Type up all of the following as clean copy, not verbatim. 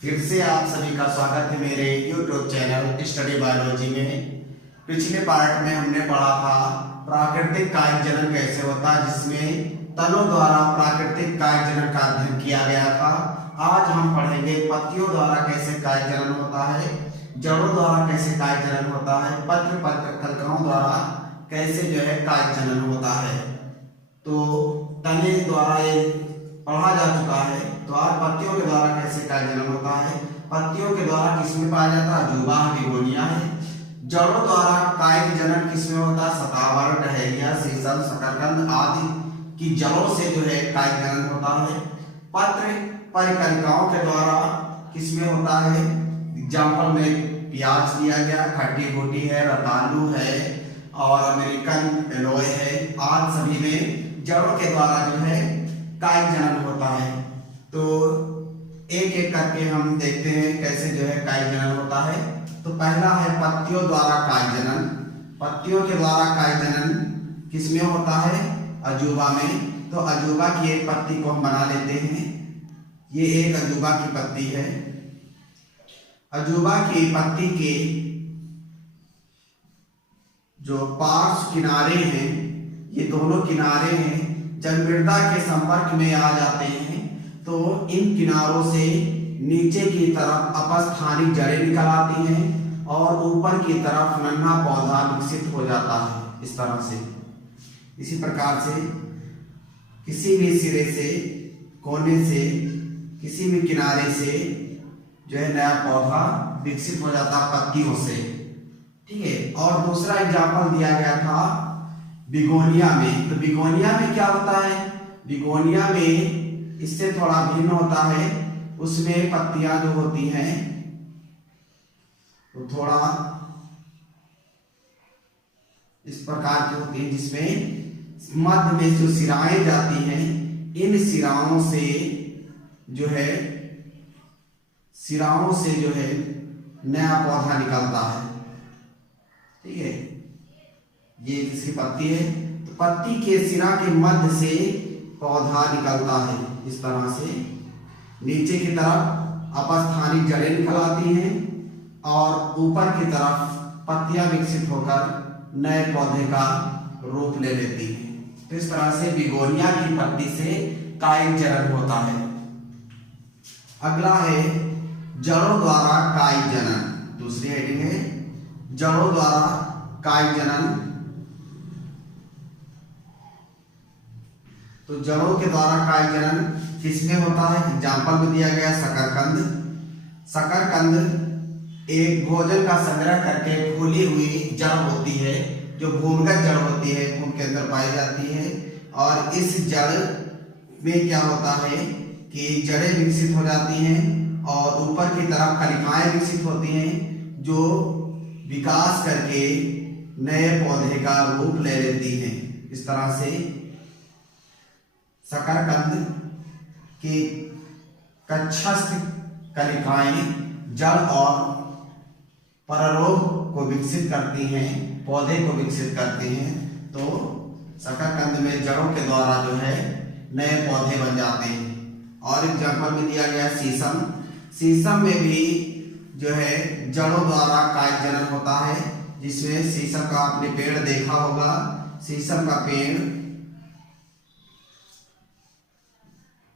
फिर से आप सभी का स्वागत है मेरे YouTube चैनल स्टडी बायोलॉजी में। पिछले पार्ट में हमने पढ़ा था प्राकृतिक कायिक जनन कैसे होता है, जिसमें तनों द्वारा प्राकृतिक कायिक जनन का अध्ययन किया गया था। आज हम पढ़ेंगे पत्तियों द्वारा कैसे कायिक जनन होता है, जड़ों द्वारा कैसे कायिक जनन होता है, पत्र कलिकाओं द्वारा कैसे कायिक जनन होता है। तो तने द्वारा ये पढ़ा जा चुका है, तो आज पत्तियों के द्वारा कैसे कायिक जनन होता है। पत्तियों के द्वारा किसमें पाया जाता है, अजूबा, बिगोनिया है। जड़ों द्वारा कायिक जनन किसमें होता है, शतावरी, डहेलिया, सीसम, शकरकंद आदि की जड़ों से कायिक जनन होता है। पत्र परिकलिकाओं के द्वारा किसमें होता है, एग्जाम्पल में प्याज दिया गया, खट्टी बूटी है, रतालू है और अमेरिकन एलोए है, आज सभी में जड़ों के द्वारा कायिक जनन होता है। तो एक एक करके हम देखते हैं कैसे कायिक जनन होता है। तो पहला है पत्तियों द्वारा कायिक जनन। पत्तियों के द्वारा कायिक जनन किसमें होता है, अजूबा में। तो अजूबा की एक पत्ती को हम बना लेते हैं। ये एक अजूबा की पत्ती है। अजूबा की पत्ती के जो पार्श्व किनारे हैं, ये दोनों किनारे हैं, जब मृदा के संपर्क में आ जाते हैं तो इन किनारों से नीचे की तरफ अपस्थानिक जड़ें निकल आती हैं और ऊपर की तरफ नन्हा पौधा विकसित हो जाता है इस तरह से। इसी प्रकार से किसी भी सिरे से, कोने से, किसी भी किनारे से नया पौधा विकसित हो जाता है पत्तियों से, ठीक है। और दूसरा एग्जाम्पल दिया गया था बिगोनिया में। तो बिगोनिया में क्या होता है, बिगोनिया में इससे थोड़ा भिन्न होता है। उसमें पत्तियां जो होती हैं तो थोड़ा इस प्रकार की होती है, जिसमें मध्य में जो सिराएं जाती हैं, इन सिराओं से सिराओं से नया पौधा निकलता है, ठीक है। ये किसकी पत्ती है, तो पत्ती के सिरा के मध्य से पौधा निकलता है इस तरह से। नीचे की तरफ अपस्थानिक जड़ें निकल आती हैं और ऊपर की तरफ पत्तियां विकसित होकर नए पौधे का रूप ले लेती हैं। तो इस तरह से बिगोनिया की पत्ती से कायिक जनन होता है। अगला है जड़ों द्वारा कायिक जनन। दूसरी हेडिंग है जड़ों द्वारा कायिक जनन। तो जड़ों के द्वारा कायिक जनन किसमें होता है, एग्जाम्पल में दिया गया शकरकंद। शकरकंद एक भोजन का संग्रह करके फूली हुई जड़ होती है, जो भूमिगत जड़ होती है, भूमि के अंदर पाई जाती है। और इस जड़ में क्या होता है कि जड़ें विकसित हो जाती हैं और ऊपर की तरफ कलिकाएं विकसित होती हैं, जो विकास करके नए पौधे का रूप ले लेती हैं। इस तरह से शकरकंद की कक्षस्थ कलिकाएं जड़ और पररोग को विकसित करती हैं, पौधे को विकसित करती हैं। तो शकरकंद में जड़ों के द्वारा नए पौधे बन जाते हैं। और एग्जाम्पल में दिया गया शीशम। शीशम में भी जड़ों द्वारा कायिक जनन होता है, जिसमें शीशम का आपने पेड़ देखा होगा। शीशम का पेड़,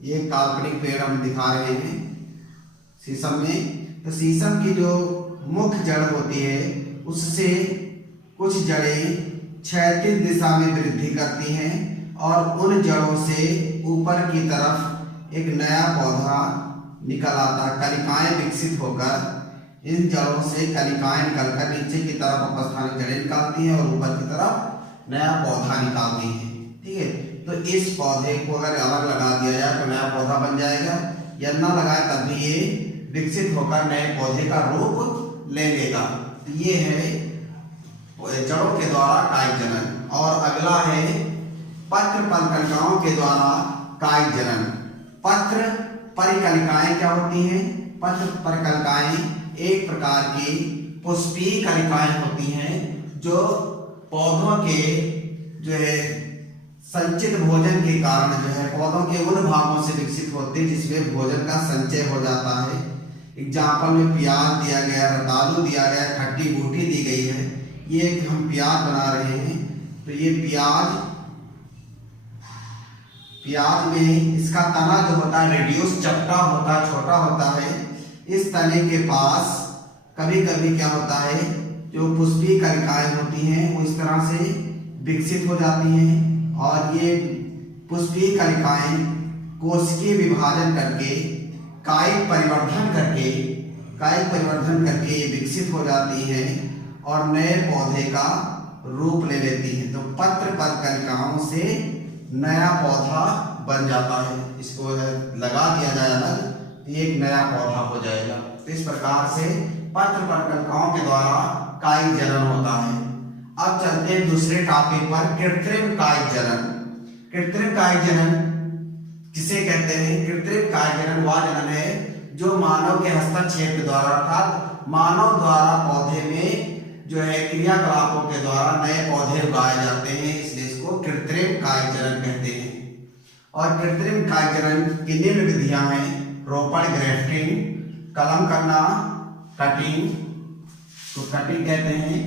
ये काल्पनिक पेड़ हम दिखा रहे हैं शीशम में। तो शीशम की जो मुख्य जड़ होती है, उससे कुछ जड़ें क्षैतिज दिशा में वृद्धि करती हैं और उन जड़ों से ऊपर की तरफ एक नया पौधा निकल आता है। कलिकाएं विकसित होकर इन जड़ों से कलिकाएं निकलकर नीचे की तरफ अपस्थानिक जड़ें निकालती हैं और ऊपर की तरफ नया पौधा निकालती हैं, ठीक है। तो इस पौधे को अगर अलग लगा दिया जाए तो नया पौधा बन जाएगा, या ना लगाए तब भी ये विकसित होकर नए पौधे का रूप ले लेगा। तो ये है जड़ों के द्वारा कायिक जनन। और अगला है पत्र परिकलिकाओं के द्वारा कायिक जनन। पत्र परिकलिकाएं क्या होती हैं, पत्र परिकलिकाएं एक प्रकार की पुष्पीय कलिकाएं होती हैं, जो पौधों के संचित भोजन के कारण पौधों के उन भागों से विकसित होते हैं जिसमें भोजन का संचय हो जाता है। एग्जाम्पल में प्याज दिया गया, रतालू दिया गया, खट्टी बूटी दी गई है। ये हम प्याज बना रहे हैं, तो ये प्याज में इसका तना जो होता है रेडियस चपटा होता है, छोटा होता है। इस तने के पास कभी कभी क्या होता है, जो पुष्पीय कलिकाएं होती हैं वो इस तरह से विकसित हो जाती हैं, और ये पुष्पीय कलिकाएं कोशिकीय विभाजन करके कायिक परिवर्धन करके ये विकसित हो जाती हैं और नए पौधे का रूप ले लेती हैं। तो पत्र पर कलिकाओं से नया पौधा बन जाता है। इसको लगा दिया जाए अलग, तो ये एक नया पौधा हो जाएगा। तो इस प्रकार से पत्र पर कलिकाओं के द्वारा कायिक जनन होता है। अब चलते हैं दूसरे टॉपिक पर, कृत्रिम कायिक जनन। कृत्रिम कायिक जनन किसे कहते हैं? कृत्रिम कायिक जनन वह जनन है जो मानव के हस्तक्षेप द्वारा, अर्थात मानव द्वारा पौधे में जो है क्रियाकलापों के द्वारा नए पौधे उगाए जाते हैं, इसलिए इसको कृत्रिम कायिक जनन कहते हैं। और कृत्रिम कायिक जनन की निम्न विधियां हैं: रोपण, ग्रेफ्टिंग, कलम करना, कटिंग, तो कटिंग कहते हैं,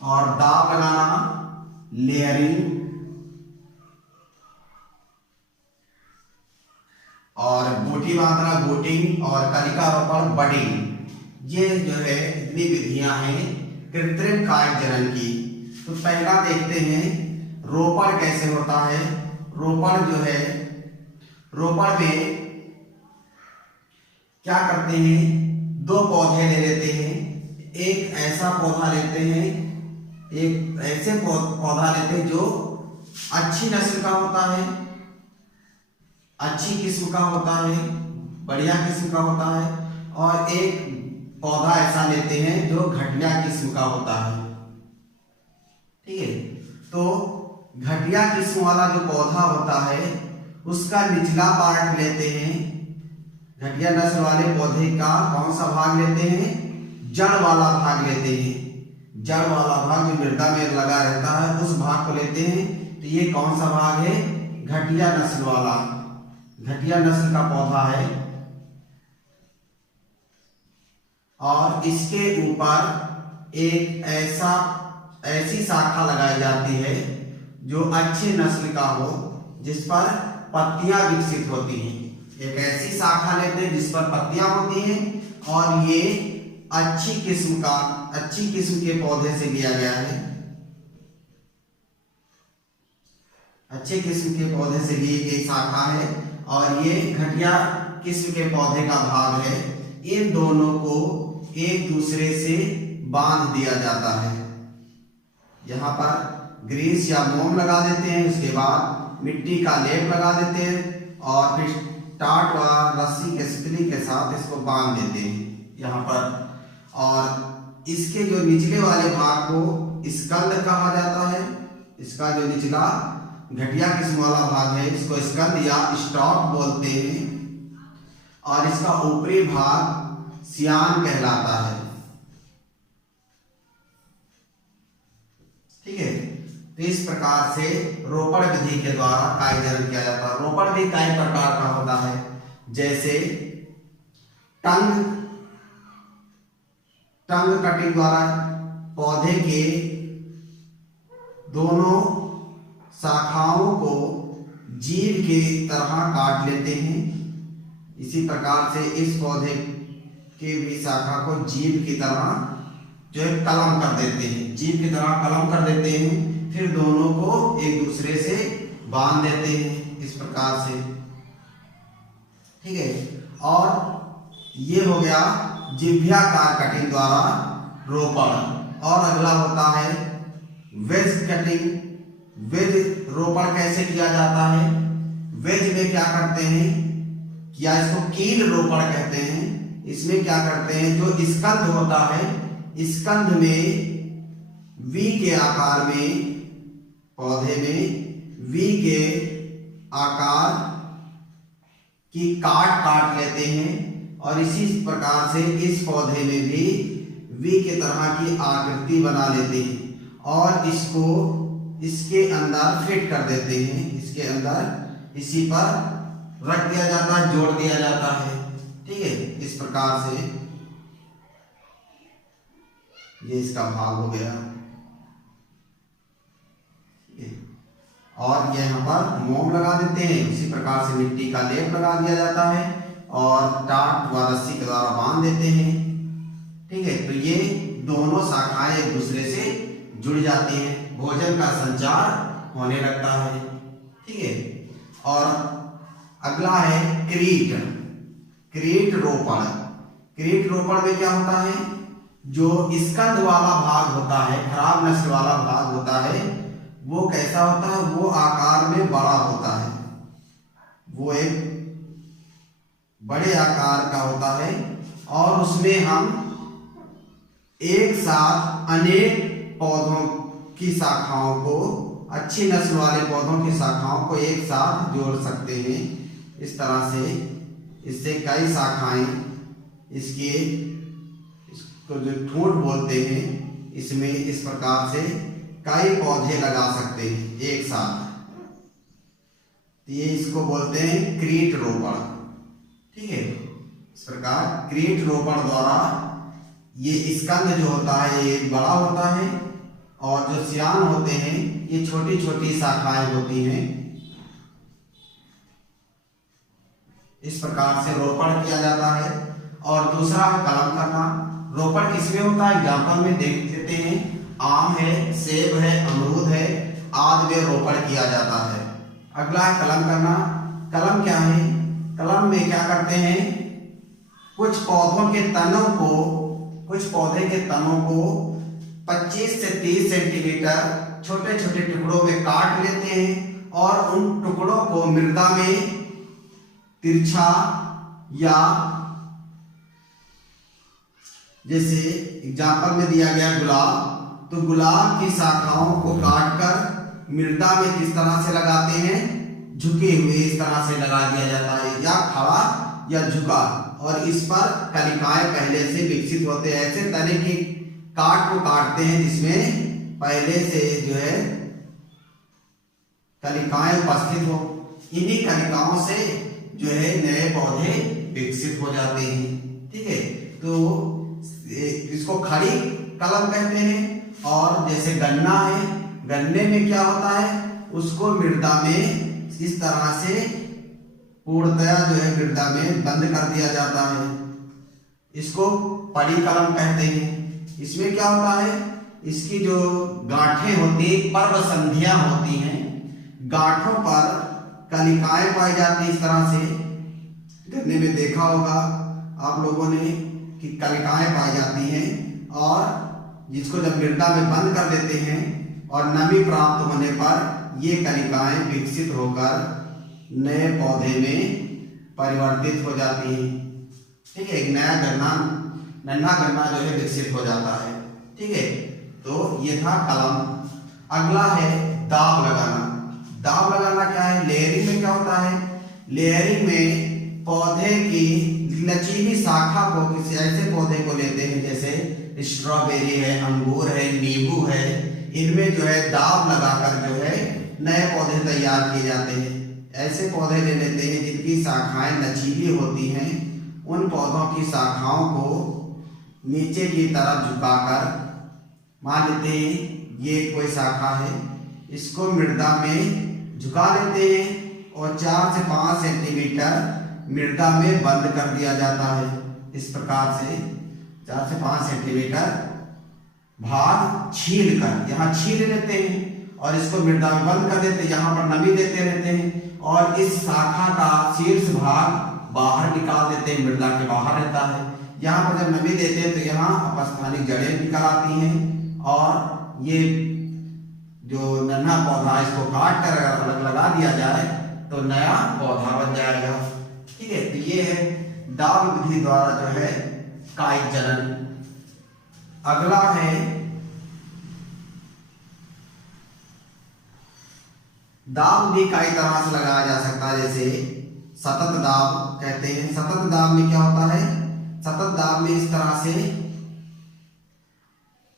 और दाब लगाना, लेयरिंग, और बूटी बांधना, बूटिंग, और कलिका रोपण, बडिंग। ये जो है इतनी विधियां हैं कृत्रिम कायिक जनन की। तो पहला देखते हैं रोपण कैसे होता है। रोपण जो है, रोपण में क्या करते हैं, दो पौधे ले लेते हैं। एक ऐसा पौधा लेते हैं, एक ऐसे पौधा लेते हैं जो अच्छी नस्ल का होता है, अच्छी किस्म का होता है, बढ़िया किस्म का होता है, और एक पौधा ऐसा लेते हैं जो घटिया किस्म का होता है। ठीक है, तो घटिया किस्म वाला जो पौधा होता है उसका निचला पार्ट लेते हैं। घटिया नस्ल वाले पौधे का कौन सा भाग लेते हैं? जड़ वाला भाग लेते हैं। जड़ वाला भाग जो मृदा में लगा रहता है उस भाग को लेते हैं। तो ये कौन सा भाग है? घटिया नस्ल वाला, घटिया नस्ल का पौधा है। और इसके ऊपर एक ऐसी शाखा लगाई जाती है जो अच्छी नस्ल का हो, जिस पर पत्तियां विकसित होती हैं। एक ऐसी शाखा लेते हैं जिस पर पत्तियां होती हैं, और ये अच्छी किस्म के पौधे से लिया गया है। अच्छे किस्म के पौधे से ली गई शाखा है, और ये घटिया किस्म के पौधे का भाग है। इन दोनों को एक दूसरे से बांध दिया जाता है। यहाँ पर ग्रीस या मोम लगा देते हैं, उसके बाद मिट्टी का लेप लगा देते हैं, और फिर टाट व रस्सी के सिकली के साथ इसको बांध देते हैं यहाँ पर। और इसके जो निचले वाले भाग को स्कंद कहा जाता है। इसका जो निचला घटिया किस्म वाला भाग है इसको स्कंद या स्टॉक बोलते हैं, और इसका ऊपरी भाग सियान कहलाता है। ठीक है, तो इस प्रकार से रोपण विधि के द्वारा कायिक जनन किया जाता है। रोपण भी कई प्रकार का होता है, जैसे टंग कटिंग द्वारा पौधे के दोनों शाखाओं को जीव के तरह काट लेते हैं। इसी प्रकार से इस पौधे के भी शाखा को जीव की तरह जो है कलम कर देते हैं, जीव की तरह कलम कर देते हैं। फिर दोनों को एक दूसरे से बांध देते हैं इस प्रकार से। ठीक है, और ये हो गया जिह्वाकार कटिंग द्वारा रोपण। और अगला होता है वेज कटिंग। वेज रोपण कैसे किया जाता है? वेज में क्या करते हैं, या इसको कील रोपण कहते हैं। इसमें क्या करते हैं, जो स्कंध होता है, स्कंध में वी के आकार में, पौधे में वी के आकार की काट लेते हैं, और इसी प्रकार से इस पौधे में भी वी के तरह की आकृति बना लेते हैं, और इसको इसके अंदर फिट कर देते हैं। इसके अंदर इसी पर रख दिया जाता है, जोड़ दिया जाता है। ठीक है, इस प्रकार से ये इसका भाग हो गया। और ये यहाँ पर मोम लगा देते हैं, उसी प्रकार से मिट्टी का लेप लगा दिया जाता है और टाट व रस्सी के द्वारा बांध देते हैं। ठीक है, तो ये दोनों शाखाएं एक दूसरे से जुड़ जाती हैं, भोजन का संचार होने लगता है। ठीक है, और अगला है क्रीट। क्रीट रोपण। क्रीट रोपण में क्या होता है, जो स्कंद वाला भाग होता है, खराब नस्ल वाला भाग होता है, वो कैसा होता है, वो आकार में बड़ा होता है, वो एक बड़े आकार का होता है और उसमें हम एक साथ अनेक पौधों की शाखाओं को, अच्छी नस्ल वाले पौधों की शाखाओं को एक साथ जोड़ सकते हैं। इस तरह से इससे कई शाखाएं, इसको जो ठूंठ बोलते हैं, इसमें इस प्रकार से कई पौधे लगा सकते हैं एक साथ। ये इसको बोलते हैं क्रीट रोपण। ठीक है, इस प्रकार क्रीट रोपण द्वारा ये स्कंद जो होता है ये बड़ा होता है और जो सियान होते हैं ये छोटी छोटी शाखाएं होती हैं। इस प्रकार से रोपण किया जाता है। और दूसरा है कलम करना। रोपण किसमें होता है, एग्जाम्पल में देख लेते हैं। आम है, सेब है, अमरूद है, आदि में रोपण किया जाता है। अगला है कलम करना। कलम क्या है, कलम में क्या करते हैं, कुछ पौधे के तनों को 25 से 30 सेंटीमीटर छोटे छोटे टुकड़ों में काट लेते हैं और उन टुकड़ों को मृदा में तिरछा, या जैसे एग्जाम्पल में दिया गया गुलाब, तो गुलाब की शाखाओं को काटकर मृदा में किस तरह से लगाते हैं, झुके हुए इस तरह से लगा दिया जाता है, या खड़ा या झुका, और इस पर कलिकाएं पहले से विकसित होते हैं। ऐसे तने की काट को काटते हैं जिसमें पहले से जो है कलिकाएं उपस्थित हो। इन्हीं कलिकाओं से जो है नए पौधे विकसित हो जाते हैं। ठीक है, तो इसको खड़ी कलम कहते हैं। और जैसे गन्ना है, गन्ने में क्या होता है, उसको मृदा में इस तरह से पूर्णतया जो है मृदा में बंद कर दिया जाता है, इसको पड़ी कलम कहते हैं। इसमें क्या होता है, इसकी जो गांठें होती हैं, पर्व संधियां होती हैं, गांठों पर कलिकाएं पाई जाती हैं। इस तरह से गन्ने में देखा होगा आप लोगों ने कि कलिकाएं पाई जाती हैं, और जिसको जब मृदा में बंद कर देते हैं और नमी प्राप्त होने पर ये कलिकाएं विकसित होकर नए पौधे में परिवर्तित हो जाती हैं। ठीक है, एक नया नन्हा गन्ना जो है विकसित हो जाता है। ठीक है, तो ये था कलम। अगला है दाब लगाना। दाब लगाना क्या है, लेयरिंग में क्या होता है, लेयरिंग में पौधे की लचीली शाखा को, किसी ऐसे पौधे को लेते हैं जैसे स्ट्रॉबेरी है, अंगूर है, नींबू है, इनमें जो है दाब लगाकर जो है नए पौधे तैयार किए जाते हैं। ऐसे पौधे ले लेते हैं जिनकी शाखाएं लचीली होती हैं, उन पौधों की शाखाओं को नीचे की तरफ झुकाकर, मान लेते हैं ये कोई शाखा है, इसको मृदा में झुका लेते हैं और 4 से 5 सेंटीमीटर मृदा में बंद कर दिया जाता है। इस प्रकार से 4 से 5 सेंटीमीटर भाग छील कर, यहाँ छील लेते हैं और इसको मृदा में बंद कर देते हैं, यहाँ पर नमी देते रहते हैं और इस शाखा का शीर्ष भाग बाहर निकाल देते हैं, मृदा के बाहर रहता है। यहाँ पर जब नमी देते हैं तो यहाँ अपस्थानिक जड़ें निकल आती हैं और ये जो नन्हा पौधा इसको काट कर अगर अलग लगा दिया जाए तो नया पौधा बन जाएगा। ठीक है, तो ये है दाब विधि द्वारा जो है कायिक जनन। अगला है दाब भी कई तरह से लगाया जा सकता है, जैसे सतत दाब कहते हैं। सतत दाब में क्या होता है, सतत दाब में इस तरह से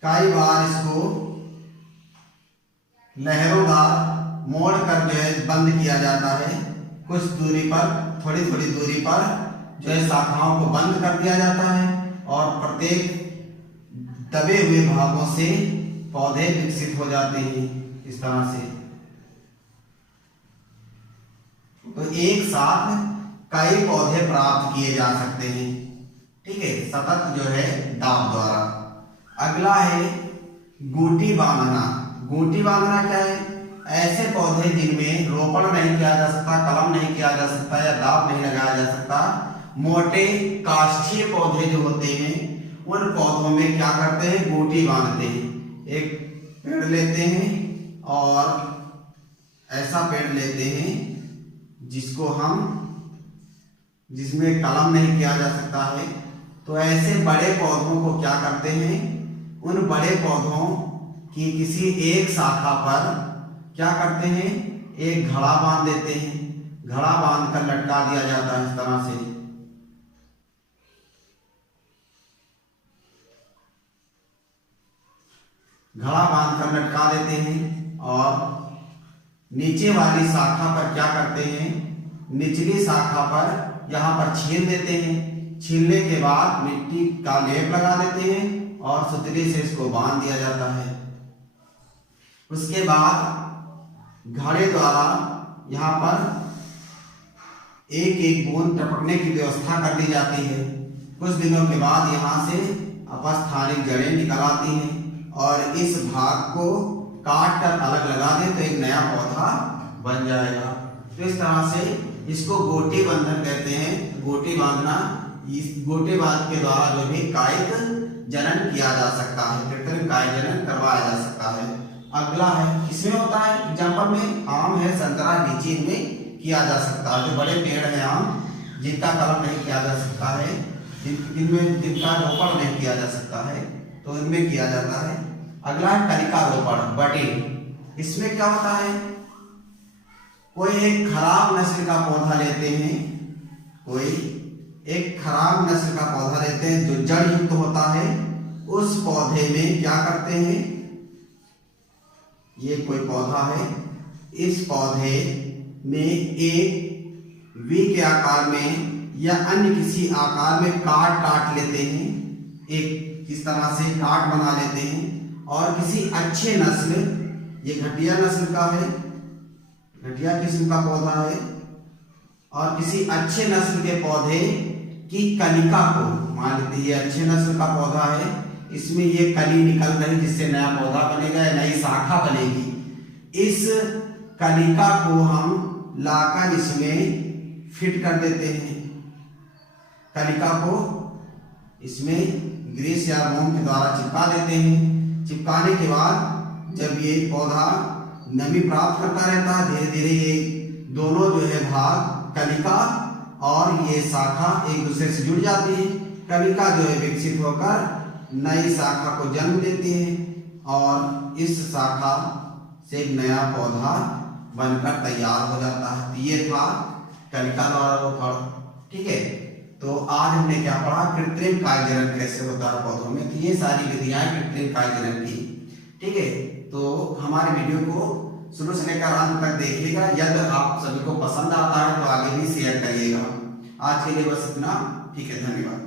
कई बार इसको लहरोंदार मोड़ कर जो है बंद किया जाता है कुछ दूरी पर, थोड़ी थोड़ी दूरी पर जो है शाखाओं को बंद कर दिया जाता है और प्रत्येक दबे हुए भागों से पौधे विकसित हो जाते हैं इस तरह से। तो एक साथ कई पौधे प्राप्त किए जा सकते हैं, ठीक है, सतत जो है दाब द्वारा। अगला है गूटी बांधना। गूटी बांधना क्या है? ऐसे पौधे जिनमें रोपण नहीं किया जा सकता, कलम नहीं किया जा सकता या दाब नहीं लगाया जा सकता, मोटे काष्ठीय पौधे जो होते हैं उन पौधों में क्या करते हैं? गूटी बांधते हैं। एक पेड़ लेते हैं और ऐसा पेड़ लेते हैं जिसमें कलम नहीं किया जा सकता है। तो ऐसे बड़े पौधों को क्या करते हैं? उन बड़े पौधों की किसी एक शाखा पर क्या करते हैं? एक घड़ा बांध देते हैं। घड़ा बांधकर लटका दिया जाता है इस तरह से। घड़ा बांधकर लटका देते हैं और नीचे वाली शाखा पर क्या करते हैं? निचली शाखा पर यहाँ पर छील देते हैं। छीलने के बाद मिट्टी का लेप लगा देते हैं और सुतली से इसको बांध दिया जाता है। उसके बाद घड़े द्वारा यहाँ पर एक एक बूंद टपकने की व्यवस्था कर दी जाती है। कुछ दिनों के बाद यहाँ से अपस्थानिक जड़ें निकल आती हैं और इस भाग को काट कर अलग लगा दें तो एक नया पौधा बन जाएगा। तो इस तरह से इसको गोटी बंधन कहते हैं। गोटी बांधना, इस गोटी बांध के द्वारा जो भी कायिक जनन किया जा सकता है, कृत्रिम कायिक जनन करवाया जा सकता है। अगला है, किसमें होता है? एग्जाम्पल में आम है, संतरा, लीची, इनमें किया जा सकता है। जो बड़े पेड़ हैं आम, जिनका कलम नहीं किया जा सकता है, जिनका रोपण नहीं किया जा सकता है, तो इनमें किया जाता है। अगला है कलिका रोपण, बडिंग। इसमें क्या होता है? कोई एक खराब नस्ल का पौधा लेते हैं, कोई एक खराब नस्ल का पौधा लेते हैं जो जड़ युक्त होता है। उस पौधे में क्या करते हैं? ये कोई पौधा है, इस पौधे में एक वी के आकार में या अन्य किसी आकार में काट लेते हैं। एक इस तरह से काट बना लेते हैं और किसी अच्छे नस्ल, ये घटिया नस्ल का है, घटिया किस्म का पौधा है, और किसी अच्छे नस्ल के पौधे की कलिका को, मान लेते ये अच्छे नस्ल का पौधा है, इसमें ये कली निकल रही जिससे नया पौधा बनेगा या नई शाखा बनेगी। इस कलिका को हम लाकर इसमें फिट कर देते हैं। कलिका को इसमें ग्रीस या मोम के द्वारा चिपका देते हैं। चिपकाने के बाद जब ये पौधा नमी प्राप्त करता रहता है, धीरे धीरे ये दोनों जो है भाग, कलिका और ये शाखा एक दूसरे से जुड़ जाती है। कलिका जो है विकसित होकर नई शाखा को जन्म देती है और इस शाखा से एक नया पौधा बनकर तैयार हो जाता है। तो ये था कलिका द्वारा रोपण, ठीक है। तो आज हमने क्या पढ़ा? कृत्रिम कायिक जनन कैसे होता है पौधों में। तो ये सारी विधियां कृत्रिम कायिक जनन की, ठीक है। तो हमारे वीडियो को शुरू से लेकर अंत तक देखिएगा। यदि आप सभी को पसंद आता है तो आगे भी शेयर करिएगा। आज के लिए बस इतना, ठीक है, धन्यवाद।